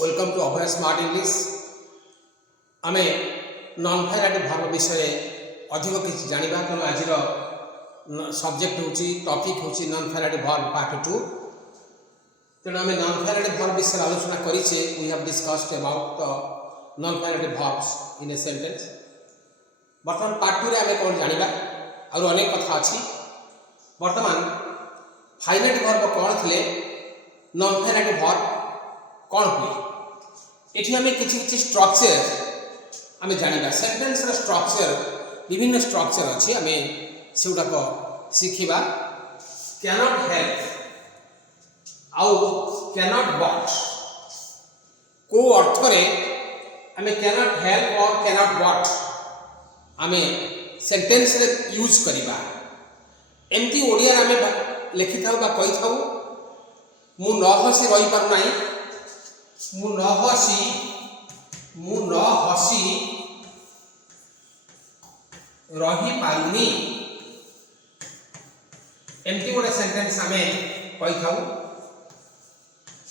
Welcome to Abhay smart English. आमे non finite verb विषय अधिक किसी जानिबा तेणु आज सब्जेक्ट होची टॉपिक होची नॉन फाइनाइट वर्ब पार्ट 2। तेणु आमे नॉन फाइनाइट वर्ब विषय आलोचना करिसे। We have discussed about the non finite verbs in a sentence. वर्तमान पार्ट 2 रे आमे कोन जानिबा और अनेक कथा अछि। वर्तमान फाइनाइट वर्ब कोन थिले, नॉन फाइनाइट वर्ब कौन हुए, ये आम कि स्ट्रक्चर आम जाना। सेंटेंस स्ट्रक्चर विभिन्न स्ट्रक्चर अच्छी आम से गुड़ाक शिखा। कैनॉट हेल्प आउ कैनॉट बट को अर्थ रे आम कैनॉट हेल्प और कैनॉट बट आम सेंटेंस रे यूज करवा। एमती ओडिया आम लिखि था कही था मु न हसी रही पारना, मु न हसी रही पारुनी, एमती गोटे सेंटेंस आम कही था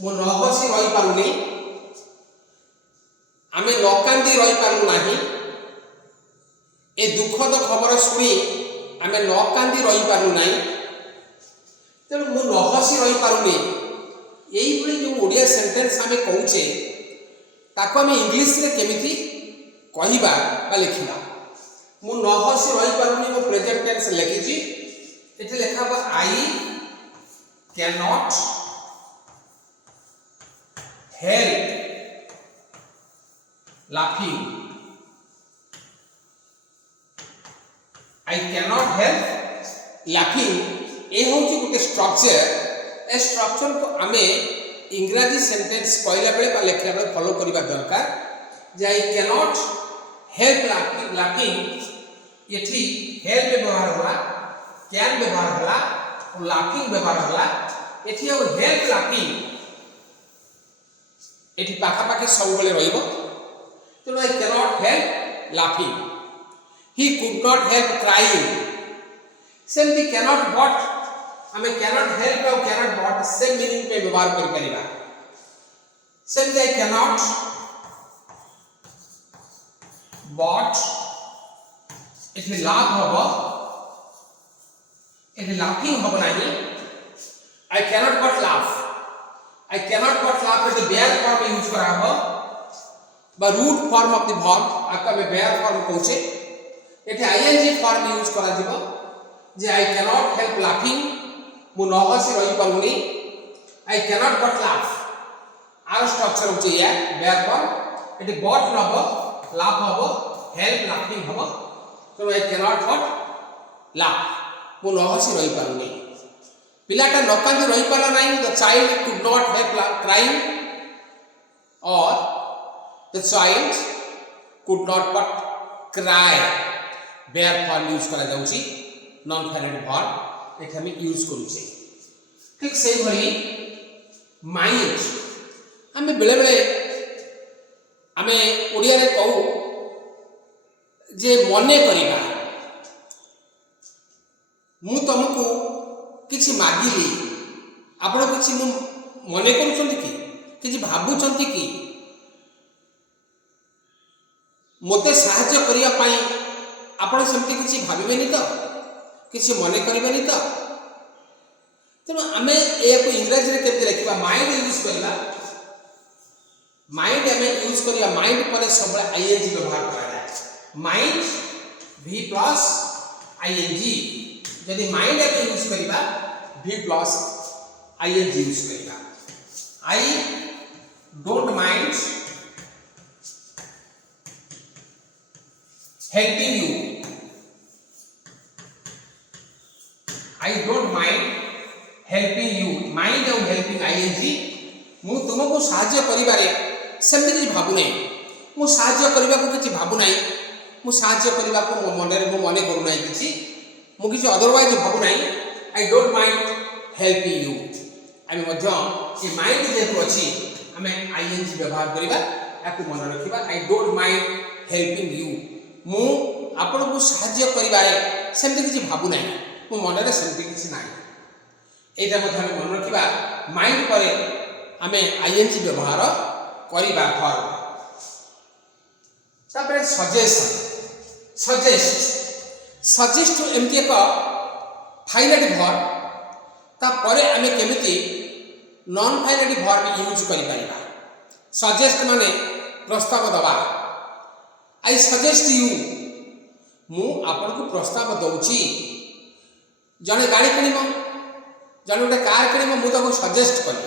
मु न हसी रही पारुनी, आम न कांदी रही पारु नाही। ए दुखद खबर शुणी आम न कांदी रही पारु नाही। तेणु मु न हसी रही पारुनी यही जो ओडिया सेंटेंस आम कौचे ताको आम इंग्लिश रे केमिति कहिबा बा लिखिबा। मु न हसी रही पारुनी मो प्रेजेंट टेंस लिखिछि। एठी लिखा बा I can not help laughing. I can not help laughing ए होची गोटे स्ट्रक्चर। ए स्ट्रक्चर को आमे इंग्राजी सेंटेंस कहला बेले लिखला बेले फॉलो करबा दरकार। जे I can not help laughing एठी हेल्प व्यवहार होला, कैन व्यवहार होला और लाफिंग व्यवहार होला। एठी अब हेल्प लाफिंग एठी पाखा पाखी सब बेले रहिबो। तो आई can not help laughing, he could not help crying. सेमती कैन नॉट बट आम कैनॉट हेल्प और कैनॉट बट सेम मीनिंग पे व्यवहार कर परिबा। सेमती आई कैनॉट बट एठी लाभ हबो, एठी लाफिंग हबो नाही। I cannot but laugh, I cannot but laugh एठी बेयर फॉर्म यूज करा हबो बा root form of the verb आका में बेयर फॉर्म कहूचे। एठी आईएनजी फॉर्म यूज करा दिबो जे आई कैनॉट हेल्प लाफिंग, मु न हसी रही पारुनी। आई cannot but laugh are structure होचे या bear form. Eighty but Nebo laugh हबो, हेल्प लाफिंग हबो। तो आई कैनॉट बट लाफ, मु न हसी रही पारुनी। पिलाटा न कांदी रही पाला नाही। The child could not help crying or the child could not but cry. Bare form use करा जाउची नॉन फाइनाइट वर्ब एठी हम यूज करूचे। ठीक से भली माइंड आम बेले बेले आम ओडिया रे कहू जे मने करिबा। मु तुमको किछि मागिली, आपण किछि मु मने करूछंती कि किछि भाबुछंती कि मोते सहायता करिया पई आपण सेमती किछि भाबिबेनी तो, किसी मने करें तो। तेणु आम यह इंग्राजी में केमती लिखा माइंड यूज करवा। माइंड आम यूज करवा, माइंड पर सब आईएनजी व्यवहार करा। माइंड भी प्लस आईएनजी, यदि माइंड आम यूज करवा भी प्लस आईएनजी यूज करवा। आई don't mind helping you, I don't mind helping you. Mind और हेल्पिंग आईएनजी। मु तुमको साहाय्य करिबारे सेमती किछि भाबु नै, मु साहाय्य करबा को किछि भाबु नै, मु साहाय्य करबा को मो मने करू नै किछि, मु किछि अदरवाइज भाबु नै। आई डोंट माइंड हेल्पिंग यू। आमे मध्य ए माइंड जेतु अछि आमे आईएनजी व्यवहार करबा, याकु मन रखिबा। I don't mind helping you, मु आपण को साहाय्य करिबारे सेमती किछि भाबु नै, मो मन सेमती किसी ना। यहाँ मन रखा माइंड पर आम आईएनजी व्यवहार करिबा वर्ब तापर सजेशन सजेस्ट सजेस्ट एमती एक फाइनाइट वर्ब तापर आमे केमिति नॉन फाइनाइट वर्ब यूज करि परिबा सजेस्ट माने प्रस्ताव दबा आई सजेस्ट यू मु आपन को प्रस्ताव दउची जने गाड़ी किनिबो जने गोटे कार किनिबो मु ताको सजेस्ट कली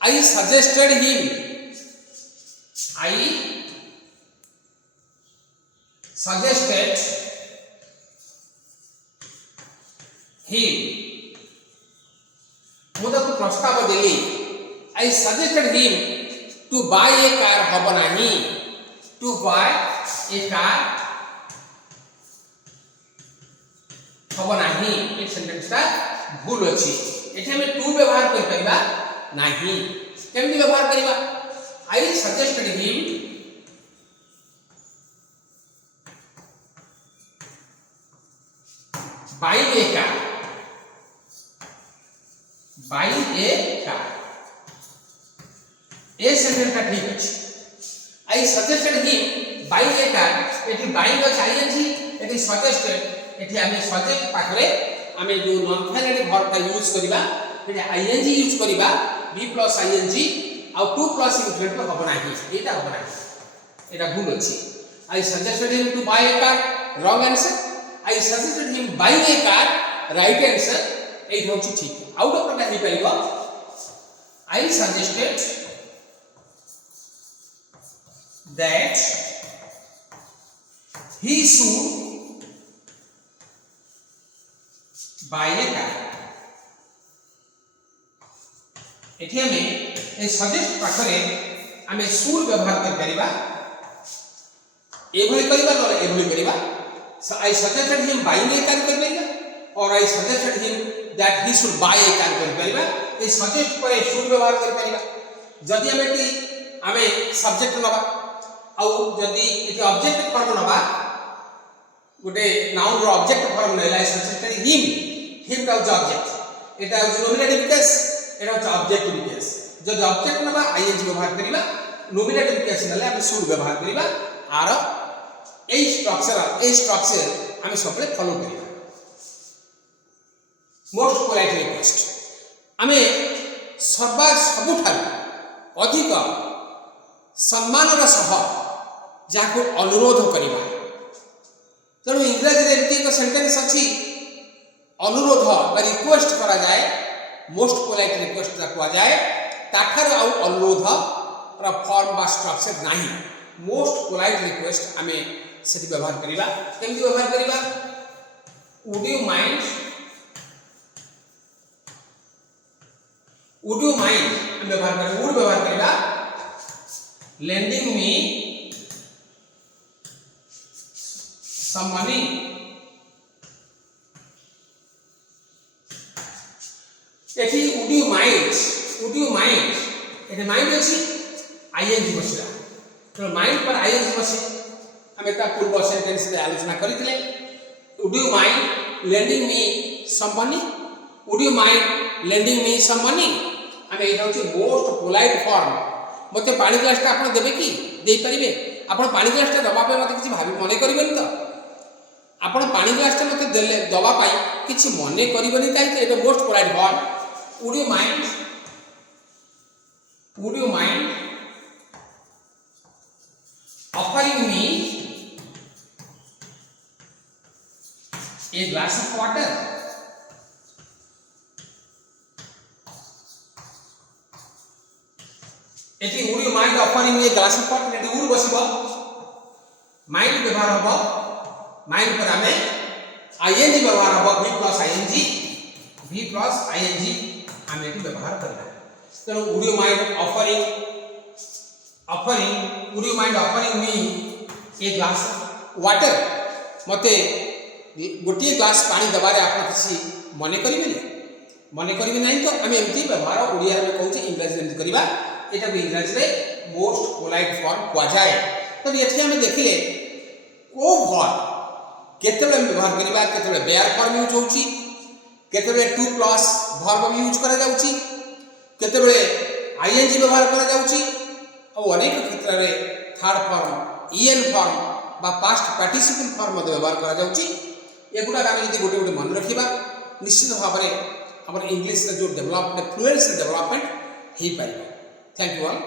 आई सजेस्टेड हिम आई suggested him मु ताको प्रस्ताव देली I suggested him to buy a car हब नाही टू बाय ए कार हब नाही ए सेंटेंस ता भूल अछि एठी हम टू व्यवहार कर परिबा नाही केमति व्यवहार करिबा I suggested him buy a car a sentence का ठीक अछि I suggested him buy a car एठी बाइंग अछि आईएनजी एठी सजेस्टेड एठी आमे सजेस्ट पाखरे आमे जो नॉन फाइनाइट वर्ब का यूज करिबा एठी आईएनजी यूज करिबा बी प्लस आईएनजी आ टू प्लस इंक्लूड तो हबो नाही एटा हबो नाही एटा भूल अछि I suggested him to buy a car wrong answer I suggested him buying a car right answer ए होछि ठीक आउट ऑफ प्रकार ही परिबो I suggested that he should buy a car एठी हमें ए सजेस्ट पाखरे हमें शुड व्यवहार कर परिबा एभली करिबा न एभली करिबा I suggested him buying a car कर परिबा और आई suggested him that he should buy a car कर परिबा ए सजेस्ट पर शुड व्यवहार कर परिबा जदी हमें सब्जेक्ट नबा आउ जदी एटी ऑब्जेक्ट फॉर्म नबा गोटे नाउन रो ऑब्जेक्ट फॉर्म नैला सजेस्टेड हिम का ऑब्जेक्ट एटा नोमिनेटिव केस एटा ऑब्जेक्टिव केस जदी ऑब्जेक्ट नबा आईएनजी व्यवहार करिबा नोमिनेटिव केस नले हम शुड व्यवहार करिबा आर ए स्ट्रक्चर हम सबले फॉलो करिबा मोस्ट पोलाइट रिक्वेस्ट हमें सबुठार अधिक सम्मान सह जाको अनुरोध करिबा तेणु इंग्रजी रे एमती एक सेंटेंस अछि अनुरोध बा रिक्वेस्ट करा जाए मोस्ट पोलाइट रिक्वेस्ट रखवा जाए ताठार आउ अनुरोध रा फॉर्म बा स्ट्रक्चर नाही मोस्ट पोलाइट रिक्वेस्ट हमें सेति व्यवहार करिबा केमति व्यवहार करिबा वुड यू माइंड हम व्यवहार करिबा वुड व्यवहार करिबा lending me some money एठी would you mind एठी mind अछि ing बसिला तो mind पर ing बसे हम एटा पूर्व सेंटेंस रे आलोचना करितले would you mind lending me some money would you mind lending me some money हम एटा होछि मोस्ट पोलाइट फॉर्म मते पानी ग्लासटा आपण देबे कि देई परिबे आपण पानी ग्लासटा दबा पे मते किछि भाबी मने करबेनी तो आपण पानी ग्लासटा मते देले दबा पाई किछि मने करबेनी काई तो एटा most polite verb would you mind offering me a glass of water eighty would you mind offering me a glass of water eighty would बसिबो mind व्यवहार हबो mind पर हमें ing व्यवहार हबो v plus ing हम एटी व्यवहार करबा तो would you mind offering me a glass of water मते गोटी ग्लास पानी दबारे आपण किसी मने करिबे नहीं तो हम एमती व्यवहार ओडिया में कहूचे इंग्लिश में करबा एटा भी इंग्लिश रे मोस्ट पोलाइट फॉर्म को जाए तो एठी हम देखिले को वर्ब केतेबे व्यवहार करबा केतेबे बेयर फॉर्म यूज होउची केतेबे टू प्लस वर्ब यूज करा जाउची केतेबे आईएनजी व्यवहार करा जाउची ଆଉ ଅନେକ କ୍ଷେତ୍ରରେ ଥାର୍ଡ଼ ଫର୍ମ ଇଏନ୍ ଫର୍ମ ବା ପାଷ୍ଟ ପାର୍ଟିସିପଲ୍ ଫର୍ମ ମଧ୍ୟ ବ୍ୟବହାର କରାଯାଉଛି। ଏଗୁଡ଼ାକ ଆମେ ଯଦି ଗୋଟେ ଗୋଟେ ମନେ ରଖିବା ନିଶ୍ଚିତ ଭାବରେ ଆମର ଇଂଲିଶର ଯେଉଁ ଡେଭଲପମେଣ୍ଟ ଫ୍ଲୁଏନ୍ସି ଡେଭଲପମେଣ୍ଟ ହେଇପାରିବ। Thank you all.